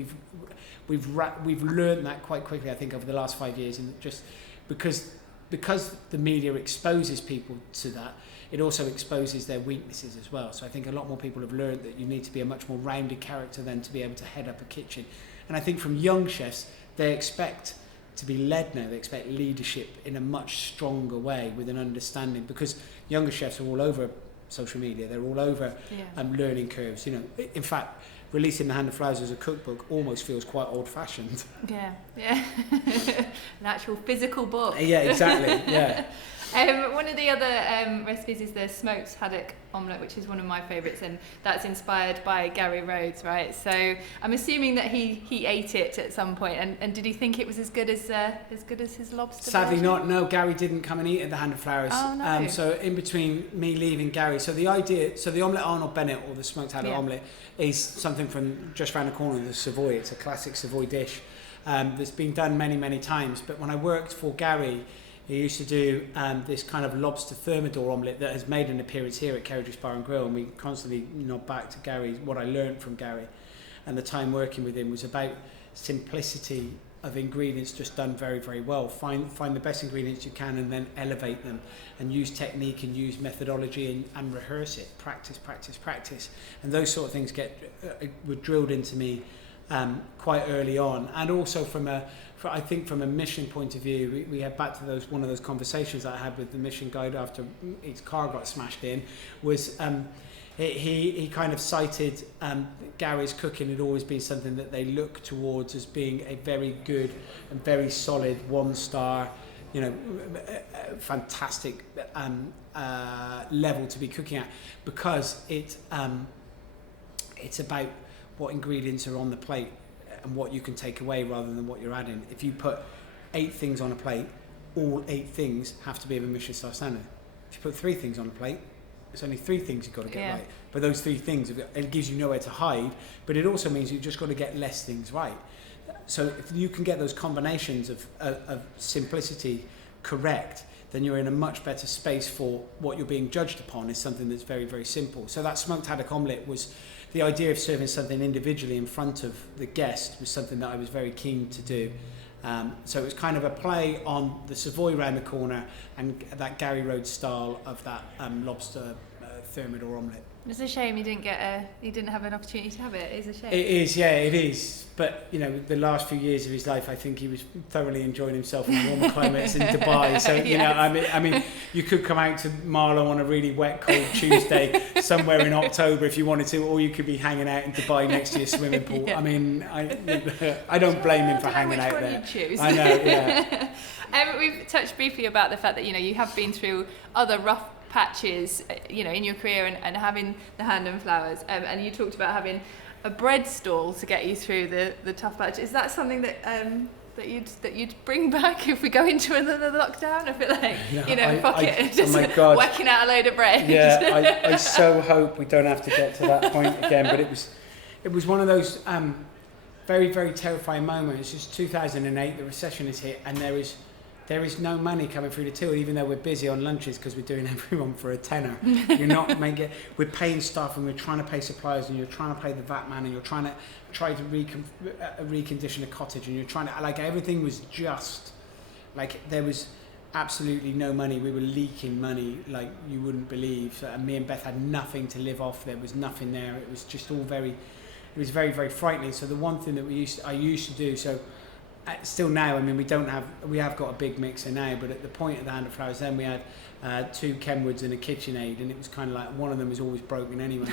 we've learned that quite quickly. I think over the last 5 years, and just because the media exposes people to that, it also exposes their weaknesses as well. So I think a lot more people have learned that you need to be a much more rounded character than to be able to head up a kitchen. And I think from young chefs, they expect to be led now. They expect leadership in a much stronger way with an understanding, because younger chefs are all over social media. They're all over learning curves. In fact, releasing the Hand and Flowers as a cookbook almost feels quite old-fashioned. Yeah. An actual physical book. Yeah, exactly. Yeah. One of the other recipes is the smoked haddock omelette, which is one of my favourites, and that's inspired by Gary Rhodes, right? So I'm assuming that he ate it at some point, and did he think it was as good as his lobster? Sadly version? not. No, Gary didn't come and eat at the Hand and Flowers. Oh, no. So in between me leaving Gary, so the omelette Arnold Bennett, or the smoked haddock omelette, is something from just around the corner, the Savoy. It's a classic Savoy dish that's been done many, many times. But when I worked for Gary, he used to do this kind of lobster thermidor omelette that has made an appearance here at Kerridge's Bar and Grill, and we constantly nod back to Gary. What I learned from Gary and the time working with him was about simplicity of ingredients just done very, very well. Find the best ingredients you can and then elevate them, and use technique and use methodology and rehearse it. Practice. And those sort of things were drilled into me quite early on. And also I think from a mission point of view, we had back to one of those conversations that I had with the mission guide after his car got smashed in, was he kind of cited Gary's cooking had always been something that they look towards as being a very good and very solid 1-star, fantastic level to be cooking at, because it's about what ingredients are on the plate and what you can take away rather than what you're adding. If you put 8 things on a plate, all 8 things have to be of a Michelin-starred standard. If you put 3 things on a plate, it's only 3 things you've got to get right. But those 3 things, it gives you nowhere to hide, but it also means you've just got to get less things right. So if you can get those combinations of simplicity correct, then you're in a much better space for what you're being judged upon is something that's very, very simple. So that smoked haddock omelette was the idea of serving something individually in front of the guest was something that I was very keen to do. So it was kind of a play on the Savoy round the corner and that Gary Rhodes style of that lobster thermidor omelette. It's a shame he didn't have an opportunity to have it. It's a shame. It is, yeah, it is. But the last few years of his life, I think he was thoroughly enjoying himself in warmer climates in Dubai. So I mean, you could come out to Marlow on a really wet, cold Tuesday somewhere in October if you wanted to, or you could be hanging out in Dubai next to your swimming pool. I mean, I don't blame him for hanging out there. Which one you choose. I know, yeah. We've touched briefly about the fact that you have been through other rough patches in your career and having the Hand and Flowers, and you talked about having a bread stall to get you through the tough patch. Is that something that you'd bring back if we go into another lockdown? I feel like whacking out a load of bread. Yeah, I so hope we don't have to get to that point again, but it was one of those very, very terrifying moments. It's 2008, the recession is hit, and there is no money coming through the till, even though we're busy on lunches because we're doing everyone for a tenner. You're not making it. We're paying staff and we're trying to pay suppliers and you're trying to pay the VAT man and you're trying to recondition a cottage and you're trying to, everything was just, there was absolutely no money. We were leaking money like you wouldn't believe. And me and Beth had nothing to live off. There was nothing there. It was just all very, very frightening. So the one thing that I used to do, so still now, I mean, we have got a big mixer now, but at the point of the Hand and Flowers then we had 2 Kenwoods and a KitchenAid, and it was kind of like one of them was always broken anyway.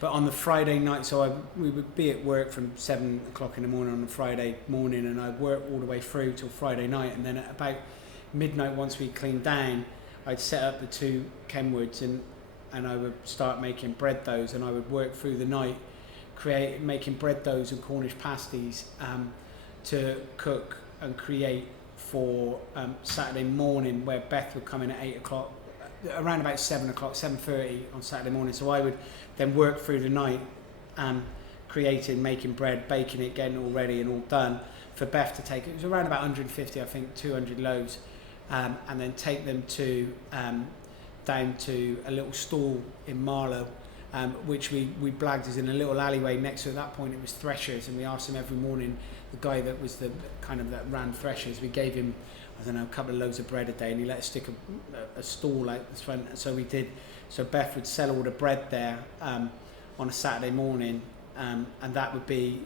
But on the Friday night, we would be at work from 7 o'clock in the morning on a Friday morning, and I'd work all the way through till Friday night, and then at about midnight, once we cleaned down, I'd set up the 2 Kenwoods and I would start making bread doughs, and I would work through the night making bread doughs and Cornish pasties to cook and create for Saturday morning, where Beth would come in at 8 o'clock, around about 7 o'clock, 7:30 on Saturday morning. So I would then work through the night, creating, making bread, baking it, getting it all ready and all done for Beth to take. It was around about 150, I think, 200 loaves, and then take them down to a little stall in Marlow, which we blagged as in a little alleyway next to, at that point it was Threshers, and we asked him every morning, the guy that was that ran Threshers, we gave him, I don't know, a couple of loaves of bread a day, and he let us stick a stall out the front, and so we did. So Beth would sell all the bread there on a Saturday morning, and that would be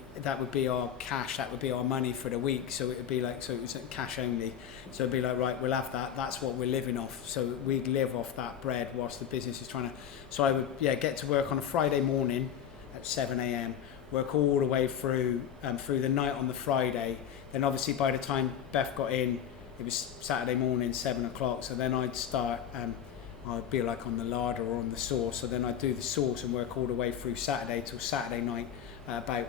our cash, that would be our money for the week. So it would be so it was cash only. So it'd be like, right, we'll have that. That's what we're living off. So we'd live off that bread whilst the business is trying to. So I would get to work on a Friday morning at 7 a.m. work all the way through the night on the Friday. Then obviously by the time Beth got in, it was Saturday morning, 7 o'clock. So then I'd start, I'd be like on the larder or on the sauce. So then I'd do the sauce and work all the way through Saturday till Saturday night, about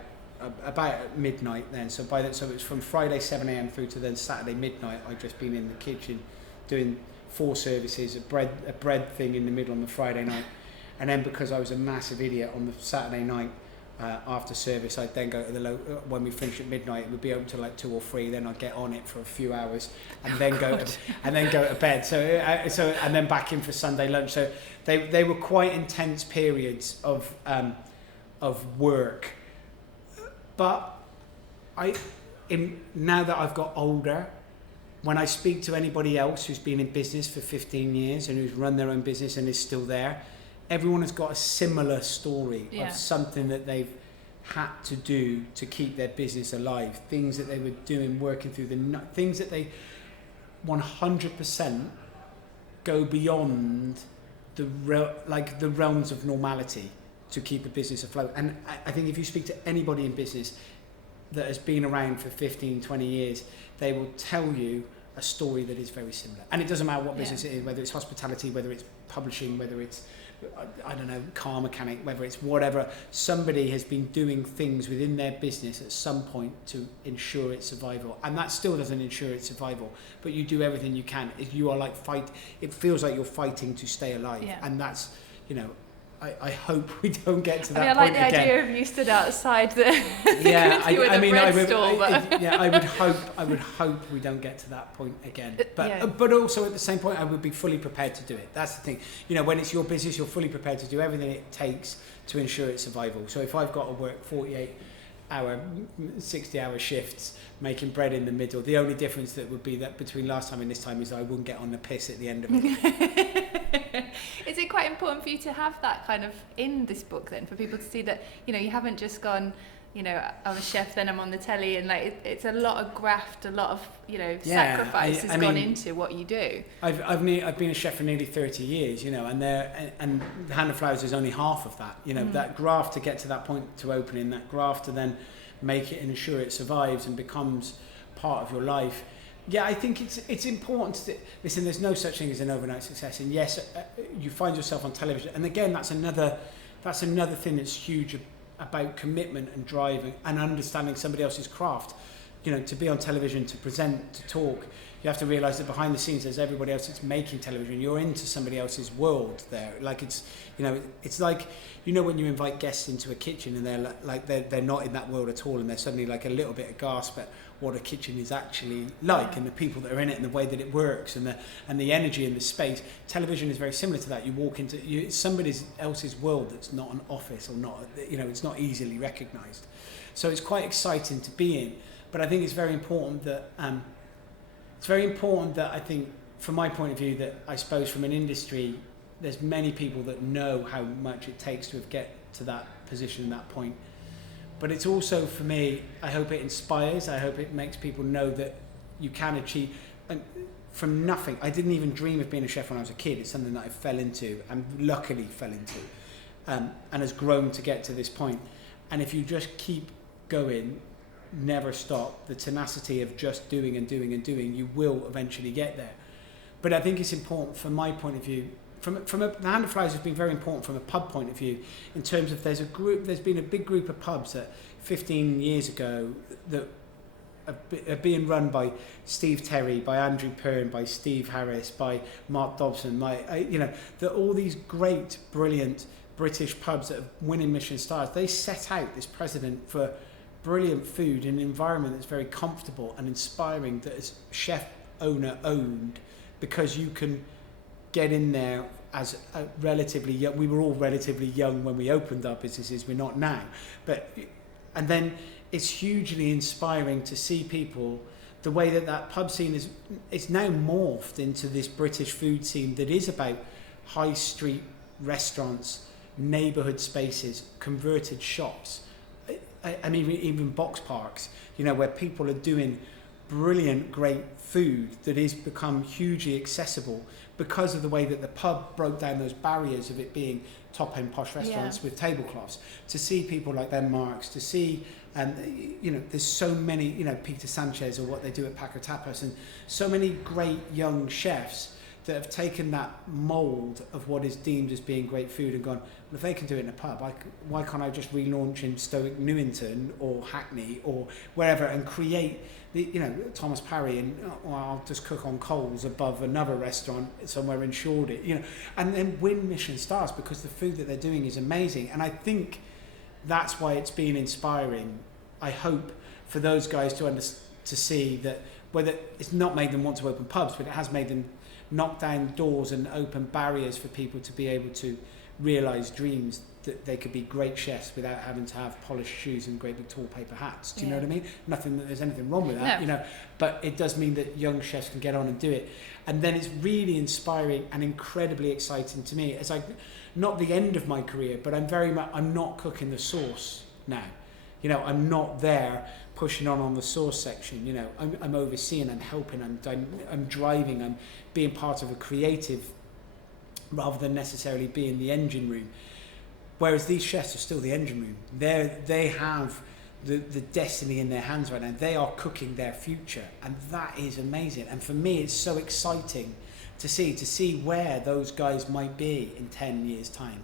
midnight then. So so it was from Friday 7 a.m. through to then Saturday midnight. I'd just been in the kitchen doing 4 services, a bread thing in the middle on the Friday night. And then because I was a massive idiot on the Saturday night, after service, I'd then go to when we finish at midnight, it would be open till like 2 or 3. Then I'd get on it for a few hours, and then go to bed. So and then back in for Sunday lunch. So they were quite intense periods of work. But now that I've got older, when I speak to anybody else who's been in business for 15 years and who's run their own business and is still there, everyone has got a similar story of something that they've had to do to keep their business alive, things that they were doing, working through things that they 100% go beyond the realms of normality to keep a business afloat. And I think if you speak to anybody in business that has been around for 15, 20 years, they will tell you a story that is very similar. And it doesn't matter what business it is, whether it's hospitality, whether it's publishing, whether it's, I don't know, car mechanic, whether it's whatever, somebody has been doing things within their business at some point to ensure its survival. And that still doesn't ensure its survival, but you do everything you can. You are like it feels like you're fighting to stay alive. Yeah. And that's, I hope we don't get to that point again. I like the idea of you stood outside the I would hope we don't get to that point again. But also at the same point, I would be fully prepared to do it. That's the thing. When it's your business, you're fully prepared to do everything it takes to ensure its survival. So if I've got to work 48-hour, 60-hour shifts making bread in the middle, the only difference that would be that between last time and this time is I wouldn't get on the piss at the end of it. Is it quite important for you to have that kind of in this book then, for people to see that, you haven't just gone, I'm a chef, then I'm on the telly, and it's a lot of graft, a lot of, sacrifice has gone into what you do. I've been a chef for nearly 30 years, and Hand and Flowers is only half of that, that graft to get to that point to opening, that graft to then make it and ensure it survives and becomes part of your life. Yeah, I think it's important to listen. There's no such thing as an overnight success, and yes, you find yourself on television, and again, that's another thing that's huge about commitment and drive and understanding somebody else's craft. To be on television, to present, to talk, you have to realise that behind the scenes, there's everybody else that's making television. You're into somebody else's world there. Like it's like when you invite guests into a kitchen and they're not in that world at all, and they're suddenly like a little bit aghast at what a kitchen is actually like, and the people that are in it, and the way that it works, and the energy and the space. Television is very similar to that. You walk into somebody else's world that's not an office, or not, it's not easily recognised. So it's quite exciting to be in. But I think it's very important that I think, from my point of view, that I suppose from an industry, there's many people that know how much it takes to get to that position and that point. But it's also, for me, I hope it inspires. I hope it makes people know that you can achieve. And from nothing, I didn't even dream of being a chef when I was a kid. It's something that I fell into, and luckily fell into, and has grown to get to this point. And if you just keep going, never stop, the tenacity of just doing and doing and doing, you will eventually get there. But I think it's important, from my point of view, the Hand and Flowers has been very important from a pub point of view, in terms of there's been a big group of pubs that 15 years ago that are being run by Steve Terry, by Andrew Pern, by Steve Harris, by Mark Dobson, that all these great, brilliant British pubs that are winning Michelin stars, they set out this precedent for brilliant food in an environment that's very comfortable and inspiring, that is chef owner owned, because you can get in there as a relatively young. We were all relatively young when we opened our businesses, we're not now, and then it's hugely inspiring to see people, the way that pub scene it's now morphed into this British food scene that is about high street restaurants, neighbourhood spaces, converted shops, I mean even box parks, where people are doing brilliant, great food that is become hugely accessible because of the way that the pub broke down those barriers of it being top-end posh restaurants with tablecloths. To see people like Ben Marks, to see, there's so many, Peter Sanchez or what they do at Paco Tapas, and so many great young chefs that have taken that mould of what is deemed as being great food and gone, well, if they can do it in a pub, why can't I just relaunch in Stoke Newington or Hackney or wherever and create Thomas Parry, and I'll just cook on coals above another restaurant somewhere in Shoreditch, and then win Michelin stars because the food that they're doing is amazing. And I think that's why it's been inspiring, I hope, for those guys to see that whether it's not made them want to open pubs, but it has made them knock down doors and open barriers for people to be able to realise dreams that they could be great chefs without having to have polished shoes and great big tall paper hats. Do you know what I mean? Nothing that there's anything wrong with that, No. But it does mean that young chefs can get on and do it. And then it's really inspiring and incredibly exciting to me as not the end of my career, but I'm not cooking the sauce now. I'm not there pushing on the sauce section. I'm overseeing, I'm helping, I'm driving, I'm being part of a creative rather than necessarily being the engine room. Whereas these chefs are still the engine room. They have the destiny in their hands right now. They are cooking their future, and that is amazing. And for me, it's so exciting to see where those guys might be in 10 years' time,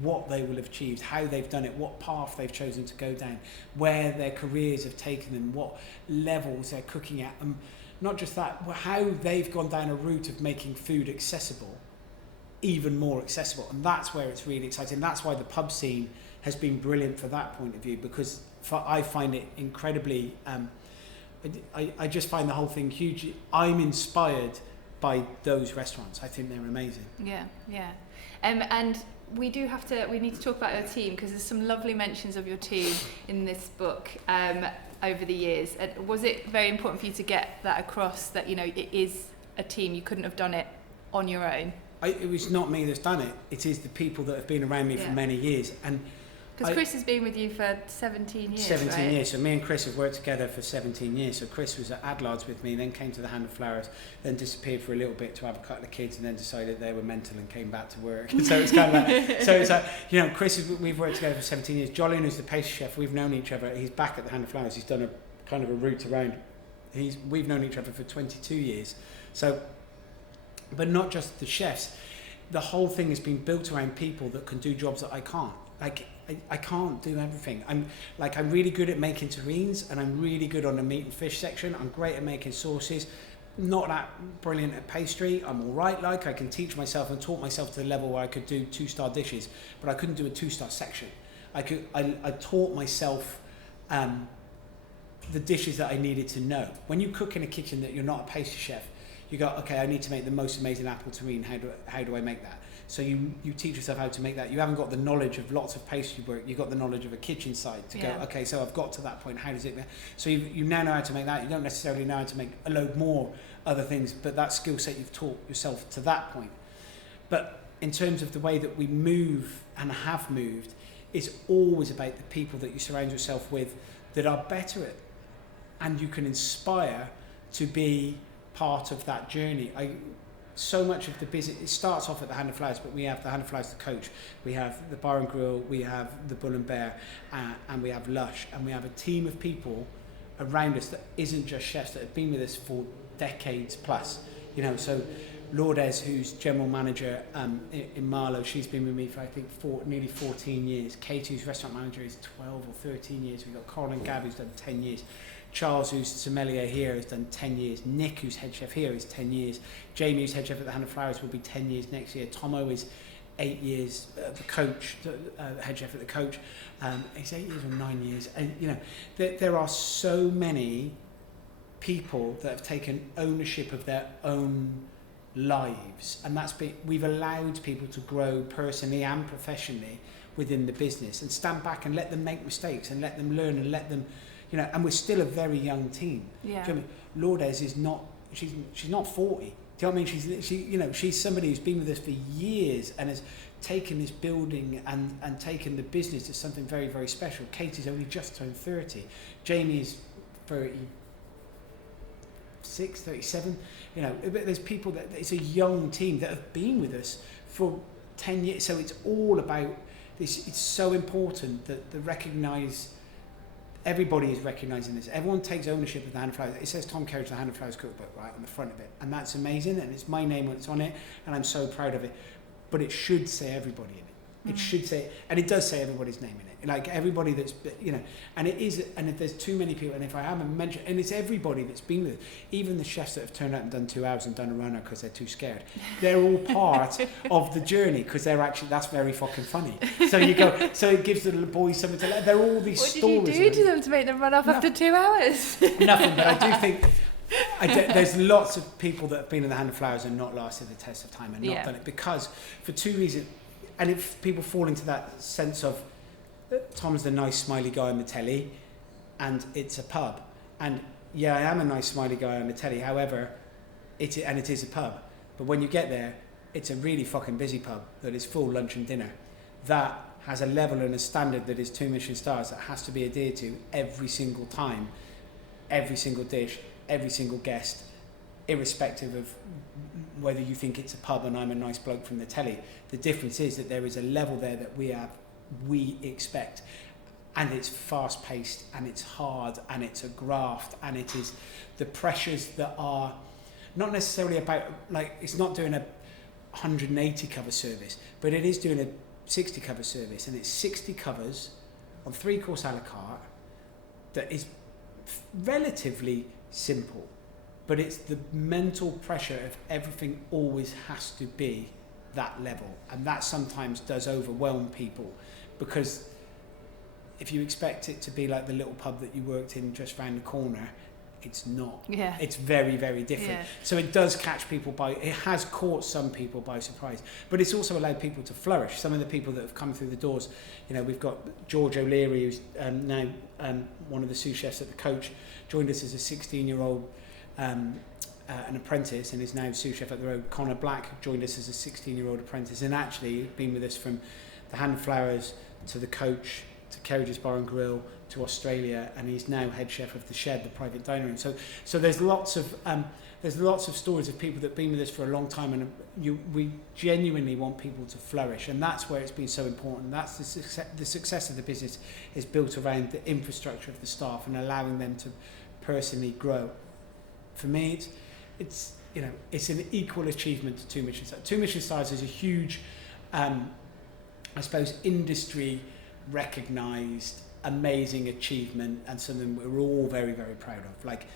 what they will have achieved, how they've done it, what path they've chosen to go down, where their careers have taken them, what levels they're cooking at, and not just that, how they've gone down a route of making food accessible, even more accessible. And that's where it's really exciting. That's why the pub scene has been brilliant for that point of view, because I find it incredibly, I just find the whole thing huge. I'm inspired by those restaurants. I think they're amazing. Yeah. And we need to talk about your team, because there's some lovely mentions of your team in this book over the years. Was it very important for you to get that across, that it is a team, you couldn't have done it on your own? It was not me that's done it. It is the people that have been around me for many years. And because Chris has been with you for 17 years, 17 years. So me and Chris have worked together for 17 years. So Chris was at Adlard's with me, then came to the Hand and Flowers, then disappeared for a little bit to have a couple of kids, and then decided they were mental and came back to work. So it's kind of like, Chris, we've worked together for 17 years. Jolyon, who's the pastry chef, we've known each other. He's back at the Hand and Flowers. He's done a kind of a route around. We've known each other for 22 years. So, but not just the chefs. The whole thing has been built around people that can do jobs that I can't. I can't do everything. I'm really good at making terrines, and I'm really good on the meat and fish section. I'm great at making sauces. Not that brilliant at pastry. I'm all right. I can teach myself and taught myself to the level where I could do 2-star dishes, but I couldn't do a 2-star section. I taught myself the dishes that I needed to know. When you cook in a kitchen that you're not a pastry chef, you go, okay, I need to make the most amazing apple terrine. How do I make that? So you teach yourself how to make that. You haven't got the knowledge of lots of pastry work. You've got the knowledge of a kitchen side to go, okay, so I've got to that point. How does it? So you now know how to make that. You don't necessarily know how to make a load more other things, but that skill set you've taught yourself to that point. But in terms of the way that we move and have moved, it's always about the people that you surround yourself with that are better at, and you can inspire to be part of that journey. So much of the business, it starts off at the Hand and Flowers, but we have the Hand and Flowers, the coach, we have the Bar and Grill, we have the Bull and Bear, and we have Lush, and we have a team of people around us that isn't just chefs, that have been with us for decades plus. So Lourdes, who's general manager in Marlow, she's been with me for I think nearly 14 years. Kate, who's restaurant manager, is 12 or 13 years. We've got Coral and Gab, who's done 10 years. Charles, who's sommelier here, has done 10 years. Nick, who's head chef here, is 10 years. Jamie, who's head chef at the Hand and Flowers, will be 10 years next year. Tomo is 8 years. The coach, head chef at the coach, he's 8 years or 9 years. And there are so many people that have taken ownership of their own lives, and we've allowed people to grow personally and professionally within the business, and stand back and let them make mistakes and let them learn and let them. And we're still a very young team. Yeah. Do you know what I mean? Lourdes is not. She's not 40. Do you know what I mean? She's somebody who's been with us for years and has taken this building and taken the business to something very, very special. Katie's only just turned 30. Jamie is 36, 37. You know, there's people that it's a young team that have been with us for 10 years. So it's all about this. It's so important that the recognise. Everybody is recognising this. Everyone takes ownership of the Hand and Flowers. It says Tom Kerridge, the Hand and Flowers Cookbook, right on the front of it, and that's amazing. And it's my name when it's on it, and I'm so proud of it. But it should say everybody in it. It should say, and it does say everybody's name in it. Like everybody that's, you know, and it is. And if there's too many people, and if I haven't mentioned, and it's everybody that's been with it, even the chefs that have turned out and done 2 hours and done a runner because they're too scared. They're all part of the journey because they're actually, that's very fucking funny. So you go, so it gives the little boys something to. They're all these stories. What did you do to them to make them run off after 2 hours? Nothing, but I do think. There's lots of people that have been in the Hand of Flowers and not lasted the test of time and not done it because for two reasons. And if people fall into that sense of Tom's the nice smiley guy on the telly and it's a pub, and yeah, I am a nice smiley guy on the telly, however it is a pub, but when you get there it's a really fucking busy pub that is full lunch and dinner that has a level and a standard that is 2 Michelin stars that has to be adhered to every single time, every single dish, every single guest, irrespective of whether you think it's a pub and I'm a nice bloke from the telly. The difference is that there is a level there that we expect, and it's fast paced and it's hard and it's a graft, and it is the pressures that are not necessarily about, like, it's not doing a 180 cover service, but it is doing a 60 cover service, and it's 60 covers on 3-course a la carte that is relatively simple. But it's the mental pressure of everything always has to be that level. And that sometimes does overwhelm people, because if you expect it to be like the little pub that you worked in just round the corner, it's not. Yeah. It's very, very different. Yeah. So it does catch people it has caught some people by surprise, but it's also allowed people to flourish. Some of the people that have come through the doors, you know, we've got George O'Leary, who's now one of the sous chefs at the Coach, joined us as a 16-year-old an apprentice and is now sous chef at the Road. Connor Black joined us as a 16-year-old apprentice and actually been with us from the Hand and Flowers to the Coach to Kerridge's Bar and Grill to Australia, and he's now head chef of the Shed, the private dining room. So there's lots of stories of people that've been with us for a long time, and we genuinely want people to flourish, and that's where it's been so important. That's the success of the business is built around the infrastructure of the staff and allowing them to personally grow. For me, it's you know, it's an equal achievement to 2 Michelin stars. 2 Michelin stars is a huge, I suppose, industry recognised, amazing achievement, and something we're all very, very proud of. Like,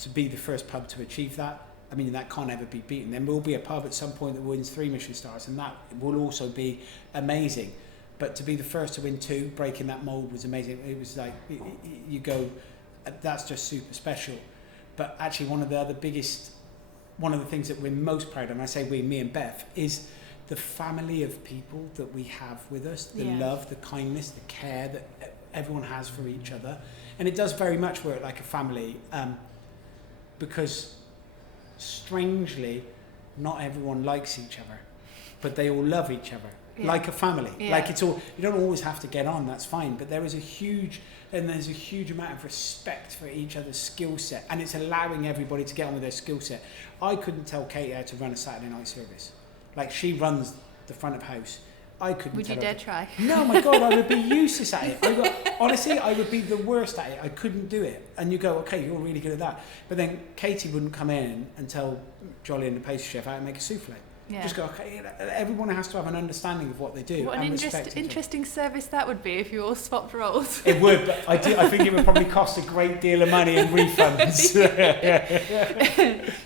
to be the first pub to achieve that, I mean, that can't ever be beaten. There will be a pub at some point that wins 3 Michelin stars, and that will also be amazing. But to be the first to win 2, breaking that mould, was amazing. It was like, you go, that's just super special. But actually one of the things that we're most proud of, and I say we, me and Beth, is the family of people that we have with us, the love, the kindness, the care that everyone has for each other. And it does very much work like a family, because strangely, not everyone likes each other, but they all love each other. Like a family. Like, it's all, you don't always have to get on, that's fine, but there's a huge amount of respect for each other's skill set, and it's allowing everybody to get on with their skill set. I couldn't tell Katie how to run a Saturday night service. Like, she runs the front of house. I couldn't. Would you dare try? No, my God, I would be useless at it. Honestly, I would be the worst at it. I couldn't do it. And you go, okay, you're really good at that. But then Katie wouldn't come in and tell Jolly and the pastry chef how to make a souffle. Yeah. Just go, okay, everyone has to have an understanding of what they do. What an interesting service that would be if you all swapped roles. It would, but I think it would probably cost a great deal of money in refunds.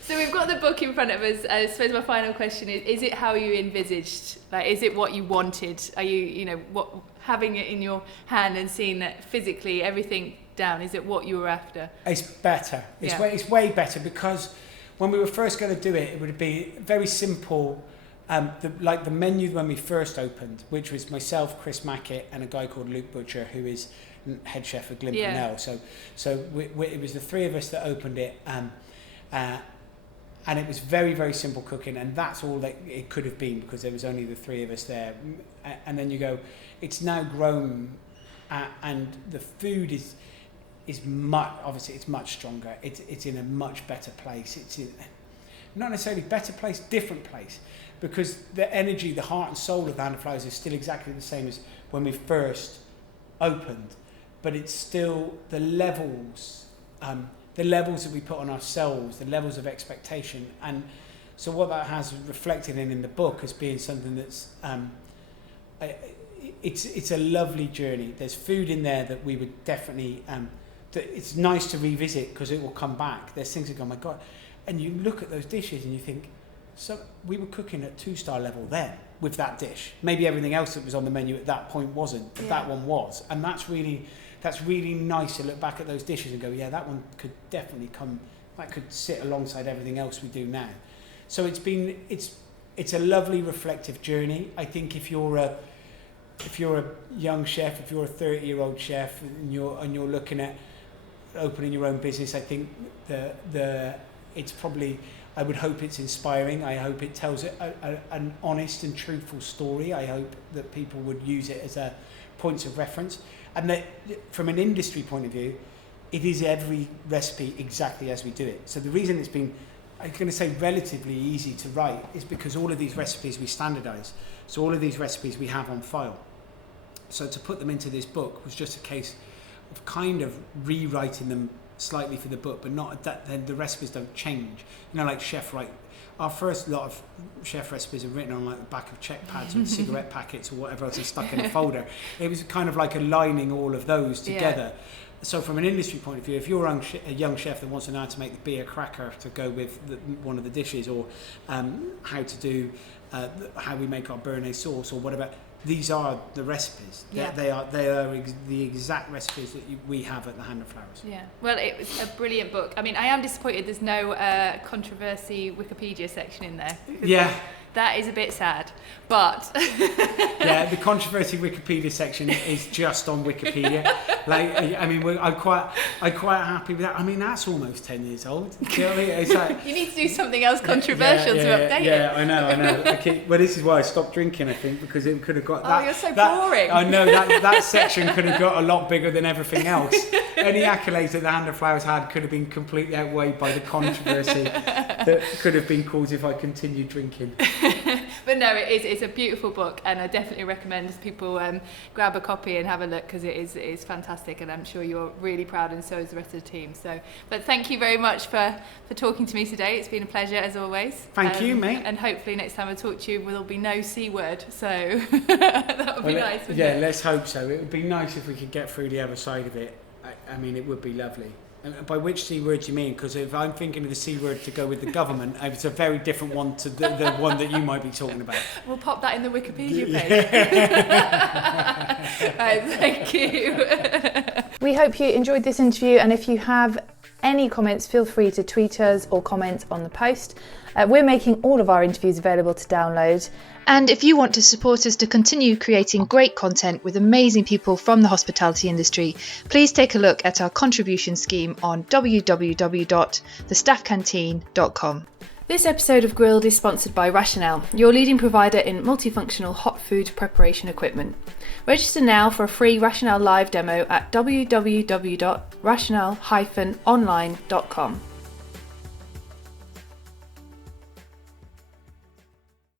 So we've got the book in front of us. I suppose my final question is it how you envisaged? Like, is it what you wanted? Are you having it in your hand and seeing that physically everything down, is it what you were after? It's better. It's way better, because when we were first going to do it, it would be very simple. The menu when we first opened, which was myself, Chris Mackett, and a guy called Luke Butcher, who is head chef at Glimper. So it was the three of us that opened it, and it was very, very simple cooking, and that's all that it could have been, because there was only the three of us there. And then you go, it's now grown, and the food is, is obviously it's much stronger. It's in a much better place. It's in, not necessarily better place, different place, because the energy, the heart and soul of the Hand and Flowers is still exactly the same as when we first opened, but it's still the levels that we put on ourselves, the levels of expectation, and so what that has reflected in the book as being something that's it's a lovely journey. There's food in there that we would definitely that it's nice to revisit because it will come back. There's things that go, oh my God, and you look at those dishes and you think, so we were cooking at 2-star level then with that dish. Maybe everything else that was on the menu at that point wasn't, but that one was, and that's really nice to look back at those dishes and go, yeah, that one could definitely come, that could sit alongside everything else we do now. So it's a lovely reflective journey. I think if you're a young chef, if you're a 30-year-old chef and you're looking at opening your own business, I think it's probably, I would hope it's inspiring. I hope it tells an honest and truthful story. I hope that people would use it as a point of reference. And that from an industry point of view, it is every recipe exactly as we do it. So the reason it's been, I'm going to say relatively easy to write, is because all of these recipes we standardise. So all of these recipes we have on file. So to put them into this book was just a case of kind of rewriting them slightly for the book, but not that then the recipes don't change. You know, like Chef Right. Our first lot of chef recipes are written on like the back of check pads or cigarette packets or whatever else is stuck in a folder. It was kind of like aligning all of those together. Yeah. So from an industry point of view, if you're a young chef that wants to know how to make the beer cracker to go with one of the dishes, or how to do how we make our béarnaise sauce or whatever, these are the recipes. Yeah. They are the exact recipes that we have at the Hand and Flowers. Yeah. Well, it was a brilliant book. I mean, I am disappointed there's no controversy Wikipedia section in there. Yeah. That is a bit sad, but yeah, the controversy Wikipedia section is just on Wikipedia. Like, I mean, I'm quite happy with that. I mean, that's almost 10 years old. You know what I mean? It's like, you need to do something else controversial to update it. Yeah, I know. Well, this is why I stopped drinking, I think, because it could have got that. Oh, you're so boring. I know that section could have got a lot bigger than everything else. Any accolades that the Hand and Flowers had could have been completely outweighed by the controversy that could have been caused if I continued drinking. But no, it's a beautiful book, and I definitely recommend people grab a copy and have a look, because it is fantastic, and I'm sure you're really proud, and so is the rest of the team. So, but thank you very much for talking to me today. It's been a pleasure as always. Thank you, mate. And hopefully next time I talk to you, there'll be no C word. So that would be nice. Yeah, let's hope so. It would be nice if we could get through the other side of it. I mean, it would be lovely. By which C word do you mean? Because if I'm thinking of the C word to go with the government, it's a very different one to the one that you might be talking about. We'll pop that in the Wikipedia page. Right, thank you. We hope you enjoyed this interview, and if you have any comments, feel free to tweet us or comment on the post. We're making all of our interviews available to download. And if you want to support us to continue creating great content with amazing people from the hospitality industry, please take a look at our contribution scheme on www.thestaffcanteen.com. This episode of Grilled is sponsored by Rationale, your leading provider in multifunctional hot food preparation equipment. Register now for a free Rationale live demo at www.rationale-online.com.